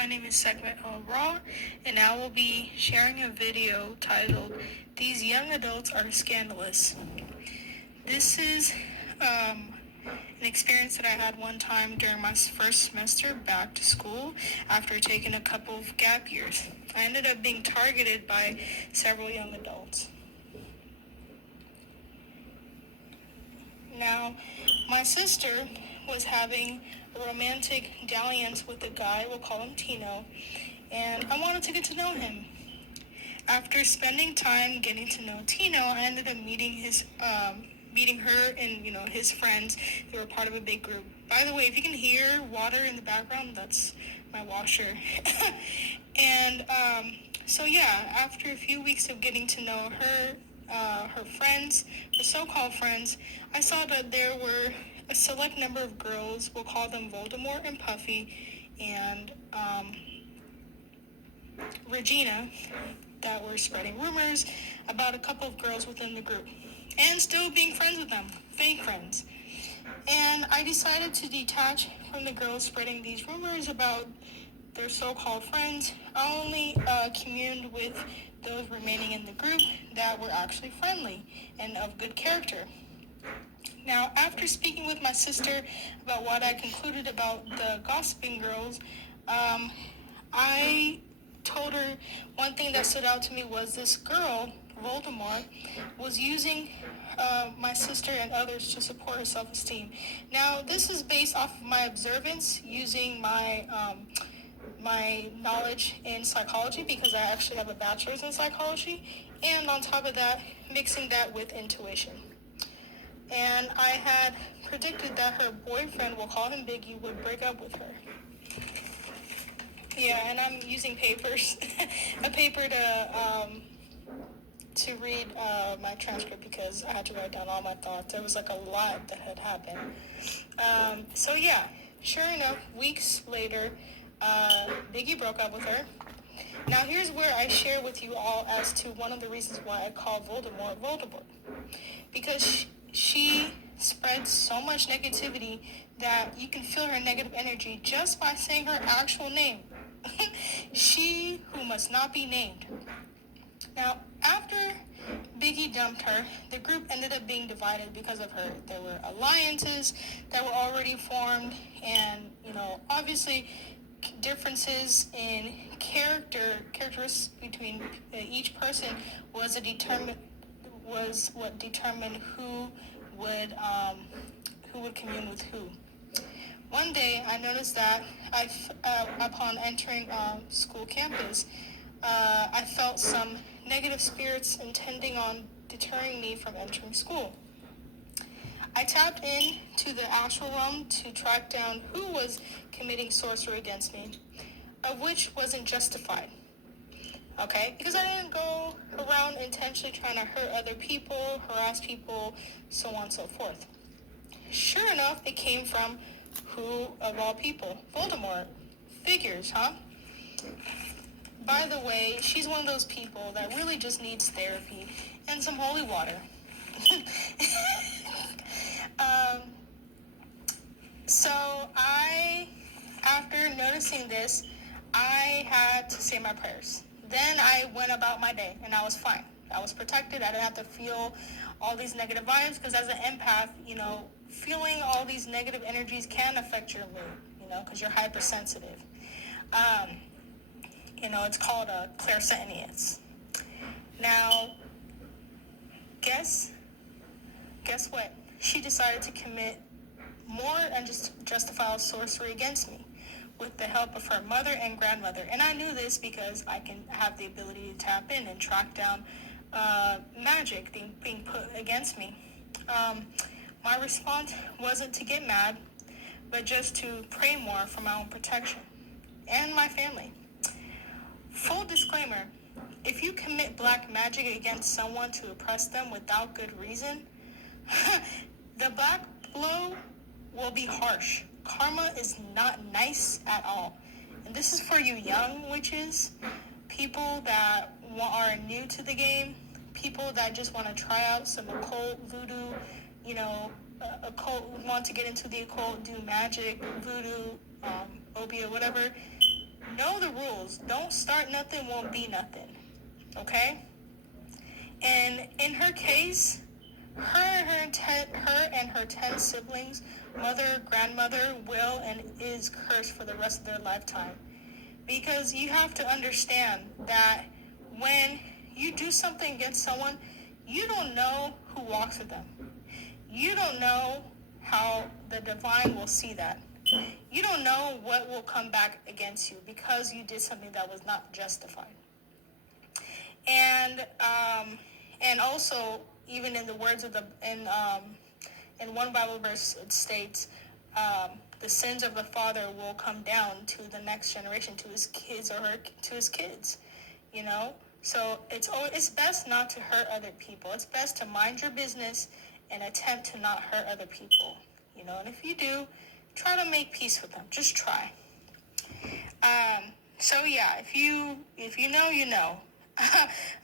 My name is Segment Raw, and I will be sharing a video titled, These Young Adults Are Scandalous. This is an experience that I had one time during my first semester back to school after taking a couple of gap years. I ended up being targeted by several young adults. Now, my sister was having a romantic dalliance with a guy, we'll call him Tino, and I wanted to get to know him. After spending time getting to know Tino, I ended up meeting her and his friends. They were part of a big group. By the way, if you can hear water in the background, that's my washer. And so yeah, after a few weeks of getting to know her, her friends, her so-called friends, I saw that there were a select number of girls, we'll call them Voldemort and Puffy, and Regina, that were spreading rumors about a couple of girls within the group, and still being friends with them, fake friends. And I decided to detach from the girls spreading these rumors about their so-called friends. I only communed with those remaining in the group that were actually friendly and of good character. Now, after speaking with my sister about what I concluded about the gossiping girls, I told her one thing that stood out to me was this girl, Voldemort, was using my sister and others to support her self-esteem. Now, this is based off of my observance using my knowledge in psychology, because I actually have a bachelor's in psychology, and on top of that, mixing that with intuition. And I had predicted that her boyfriend, we'll call him Biggie, would break up with her. Yeah, and I'm using papers, a paper to read my transcript, because I had to write down all my thoughts. There was like a lot that had happened. So yeah, sure enough, weeks later, Biggie broke up with her. Now here's where I share with you all as to one of the reasons why I call Voldemort. Because she spreads so much negativity that you can feel her negative energy just by saying her actual name. She who must not be named. Now, after Biggie dumped her, the group ended up being divided because of her. There were alliances that were already formed, and, obviously differences in characteristics between each person was what determined who would commune with who. One day, I noticed that upon entering school campus, I felt some negative spirits intending on deterring me from entering school. I tapped into the astral realm to track down who was committing sorcery against me, of which wasn't justified. Okay? Because I didn't go around intentionally trying to hurt other people, harass people, so on and so forth. Sure enough, it came from who of all people? Voldemort. Figures, huh? By the way, she's one of those people that really just needs therapy and some holy water. So after noticing this, I had to say my prayers. Then I went about my day, and I was fine. I was protected. I didn't have to feel all these negative vibes, because as an empath, feeling all these negative energies can affect your mood, because you're hypersensitive. It's called a clairsentience. Now, guess what? She decided to commit more and just justifiable sorcery against me with the help of her mother and grandmother. And I knew this because I can have the ability to tap in and track down magic being put against me. My response wasn't to get mad, but just to pray more for my own protection and my family. Full disclaimer, if you commit black magic against someone to oppress them without good reason, the black blow will be harsh. Karma is not nice at all. And this is for you young witches, people that are new to the game, people that just want to try out some occult voodoo, occult, want to get into the occult, do magic, voodoo, obeah, whatever. know the rules. Don't start nothing, won't be nothing. Okay? And in her case, her and her 10 siblings, mother, grandmother, will and is cursed for the rest of their lifetime. Because you have to understand that when you do something against someone, you don't know who walks with them. You don't know how the divine will see that. You don't know what will come back against you because you did something that was not justified. And also, even in the words of in one Bible verse, it states, the sins of the father will come down to the next generation, to his kids to his kids. You know, so it's best not to hurt other people. It's best to mind your business and attempt to not hurt other people. You know, and if you do, try to make peace with them. Just try. So yeah, if you know, you know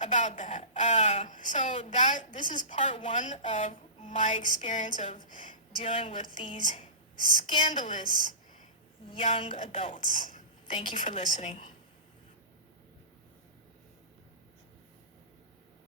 about that. So this is part one of my experience of dealing with these scandalous young adults. Thank you for listening.